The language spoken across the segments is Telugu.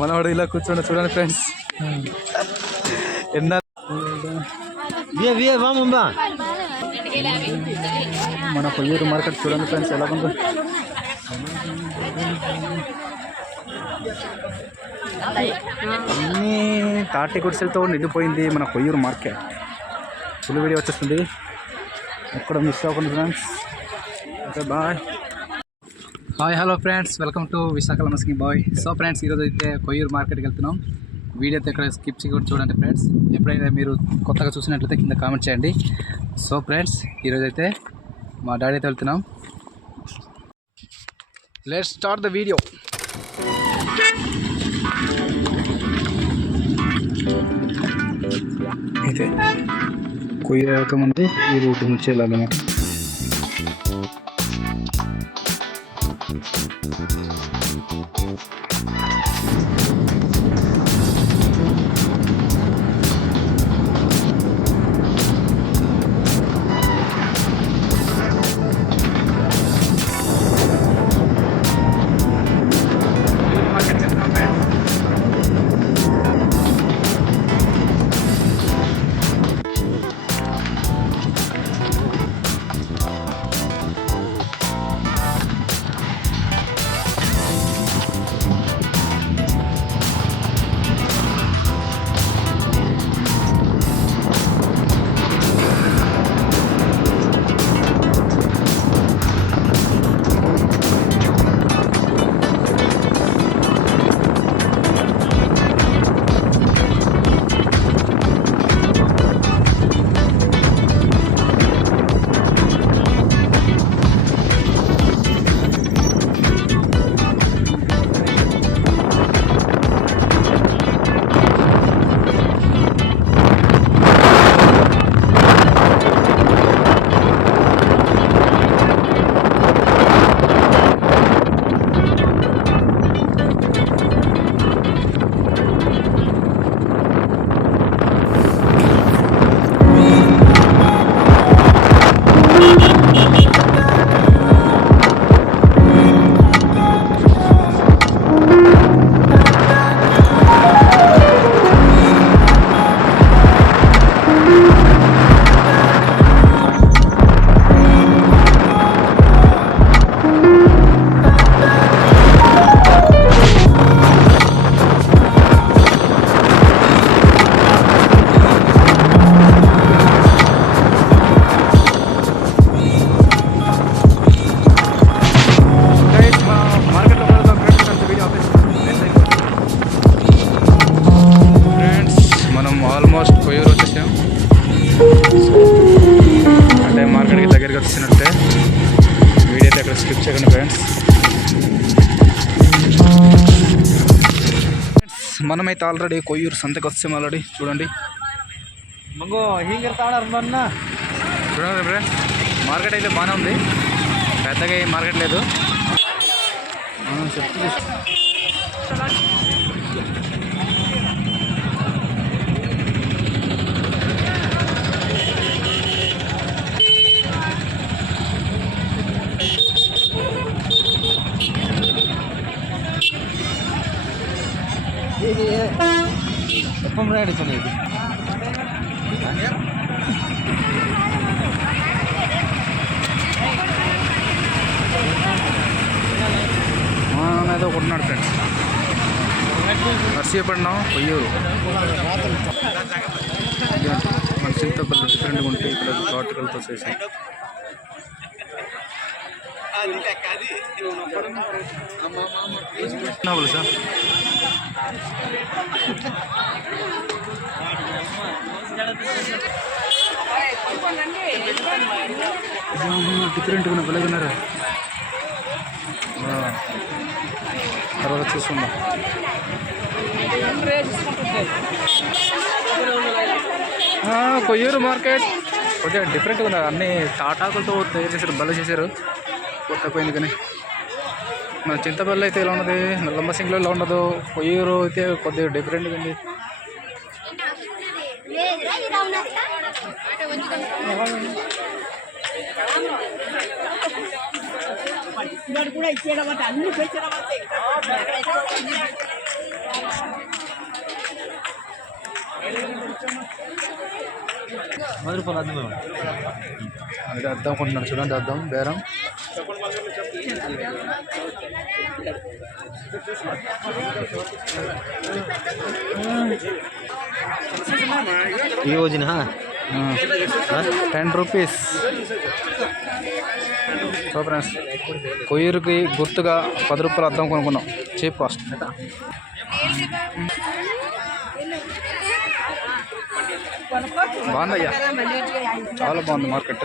మనవాడు ఇలా కూర్చోండి చూడండి ఫ్రెండ్స్. ఎన్న మన కొయ్యూరు మార్కెట్ చూడండి ఫ్రెండ్స్ ఎలా ఉందో. అన్నీ తాటి గుడిసెలతో నిండిపోయింది మన కొయ్యూరు మార్కెట్. ఫుల్ వీడియో వచ్చేస్తుంది. ఎక్కడ మిస్ అవ్వకుండా friends. Okay bye hi hello friends. Welcome to Visakha మస్కింగ్ boy. So friends ఈరోజు అయితే కొయ్యూరు మార్కెట్కి వెళ్తున్నాం. వీడియో అయితే ఇక్కడ స్కిప్ కూడా చూడండి ఫ్రెండ్స్. ఎప్పుడైనా మీరు కొత్తగా చూసినట్లయితే కింద కామెంట్ చేయండి. సో ఫ్రెండ్స్ ఈరోజు అయితే మా డాడీ అయితే వెళ్తున్నాం. లెట్ స్టార్ట్ ద వీడియో అయితే కొయ్య ముందు ఈ రూట్ నుంచి వెళ్ళాలన్నమాట. Thank you. ఇక్కడ స్కిప్ చేయకండి ఫ్రెండ్స్ మనమైతే ఆల్రెడీ కొయ్యూరు సంతకు వస్తాం ఆల్రెడీ చూడండి. మగో చూడండి ఫ్రెండ్స్ మార్కెట్ అయితే బాగానే ఉంది. పెద్దగా ఏం మార్కెట్ లేదు. చెప్తుంది എപ്പം ఎప్పం రెడీ చదివి ఆ, ఏదో కొట్టినాడు ఫ్రెండ్స్ నర్సీపట్నం కొయ్యూరు మన చింతపల్లి డిఫరెంట్గా ఉంటే ఇక్కడ తోటకలతో చేసాం డిఫరెంట్గా ఉన్న వెలుగున్నారా తర్వాత చూసుకుందాం. ఆ, కొయ్యూరు మార్కెట్. కొద్దిగా డిఫరెంట్గా ఉంది అన్ని తాటాకులతో తయారు చేశారు బల్ల చేశారు. కొత్త పోయింది కానీ. మన చింతపల్లి అయితే ఎలా ఉన్నది? నల్లమ్మ సింగ్లో ఎలా ఉండదు కొయ్యూరు అయితే కొద్దిగా డిఫరెంట్గా ఉంది. ఇలా కూడా ఇచ్చేయడం అన్ని రూపాయలు అద్దం ఇవ్వండి. అది కొంటున్నాడు చూడండి అద్దం బేరం. ఈ రోజున టెన్ రూపీస్. So friends. కొయ్యూరుకి గుర్తుగా పది రూపాయలు అద్దం కొనుక్కున్నాం. Cheap cost. బాగుందయ్యా. చాలా బాగుంది మార్కెట్.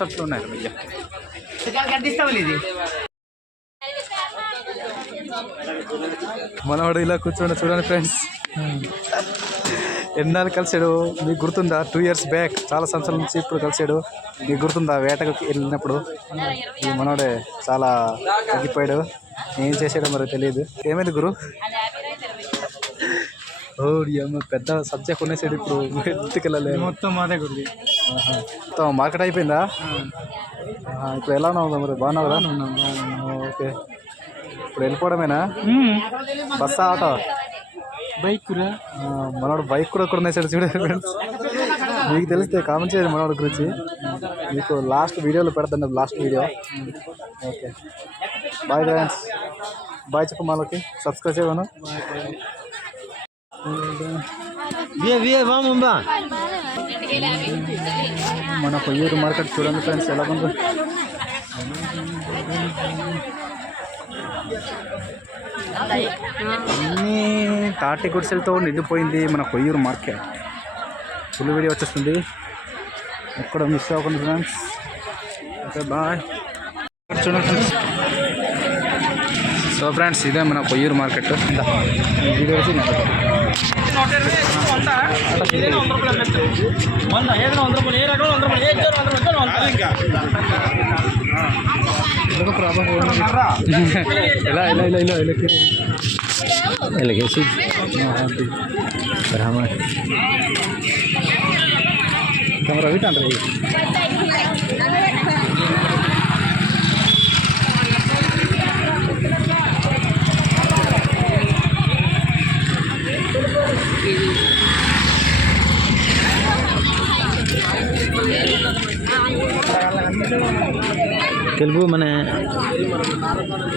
మొత్తం ఉన్నాయి భయ్యా మనవాడు ఇలా కూర్చోండి చూడండి ఫ్రెండ్స్ ఎన్నాళ్ళు కలిసాడు? మీకు గుర్తుందా? టూ ఇయర్స్ బ్యాక్ చాలా సంవత్సరాల నుంచి ఇప్పుడు కలిసాడు. మీకు గుర్తుందా? వేటకు వెళ్ళినప్పుడు? ఈ మనవాడే చాలా తగ్గిపోయాడు ఏం చేసాడో మరి తెలియదు. ఏమైంది గురు? ఓ అమ్మ పెద్ద సబ్జెక్ట్ కొనేసాడు ఇప్పుడు. ఎందుకు వెళ్ళలేదు మొత్తం గురించి మొత్తం మార్కెట్ అయిపోయిందా? ఇప్పుడు ఎలా ఉన్నావు మరి? బాగున్నావు? కదా ఓకే. ఇప్పుడు వెళ్ళిపోవడమేనా? బస్సా ఆటో? బైక్ రా ఆ, మనోడు బైక్ కూడా కొనేసాడు చూడ ఫ్రెండ్స్. మీకు తెలిస్తే కామెంట్ చేయండి మనోడి గురించి. మీకు లాస్ట్ వీడియోలో పెడతాను last video. Okay. Bye friends. Bye చెప్పు మనకి సబ్స్క్రైబ్ చేయను మన కొయ్యూరు మార్కెట్ చూడండి ఫ్రెండ్స్ ఎలా ఉంది? అన్నీ తాటి గుడిసెలతో నిండిపోయింది మన కొయ్యూరు మార్కెట్. ఫుల్ వీడియో వచ్చేస్తుంది. ఎక్కడ మిస్ అవ్వకుండా ఫ్రెండ్స్. Okay bye. చూడండి ఫ్రెండ్స్. సో ఫ్రెండ్స్ ఇదే మన కొయ్యూరు మార్కెట్ ఇందా. ఈ వీడియో వచ్చి నాకు ఎందుకు ప్రాబ్లం ఎలా ఎలా ఇలా ఇలా ఇలా ఎలాగేసి కెమెరా వీటి అంటారు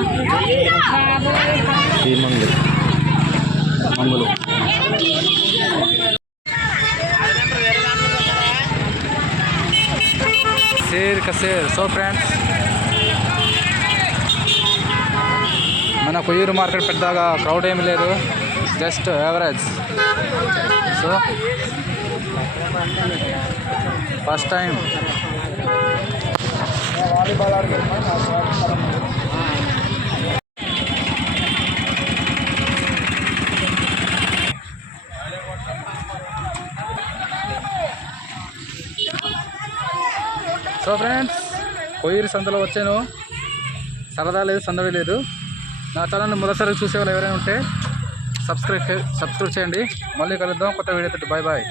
తెలుగు మన శ్రీమంగళ మంగులు సేర్ కసేర్ సో ఫ్రెండ్స్ మన కొయ్యూరు మార్కెట్ పెద్దగా క్రౌడ్ ఏమి లేదు just average so first time. Volleyball so friends Koyyuru సంతలో వచ్చాను. సరదా లేదు సందడి లేదు. నా ఛానల్ని మొదటిసారి చూసే వాళ్ళు ఎవరైనా ఉంటే సబ్స్క్రైబ్ సబ్స్క్రైబ్ చేయండి. మళ్ళీ కలుద్దాం కొత్త వీడియో బాయ్ బాయ్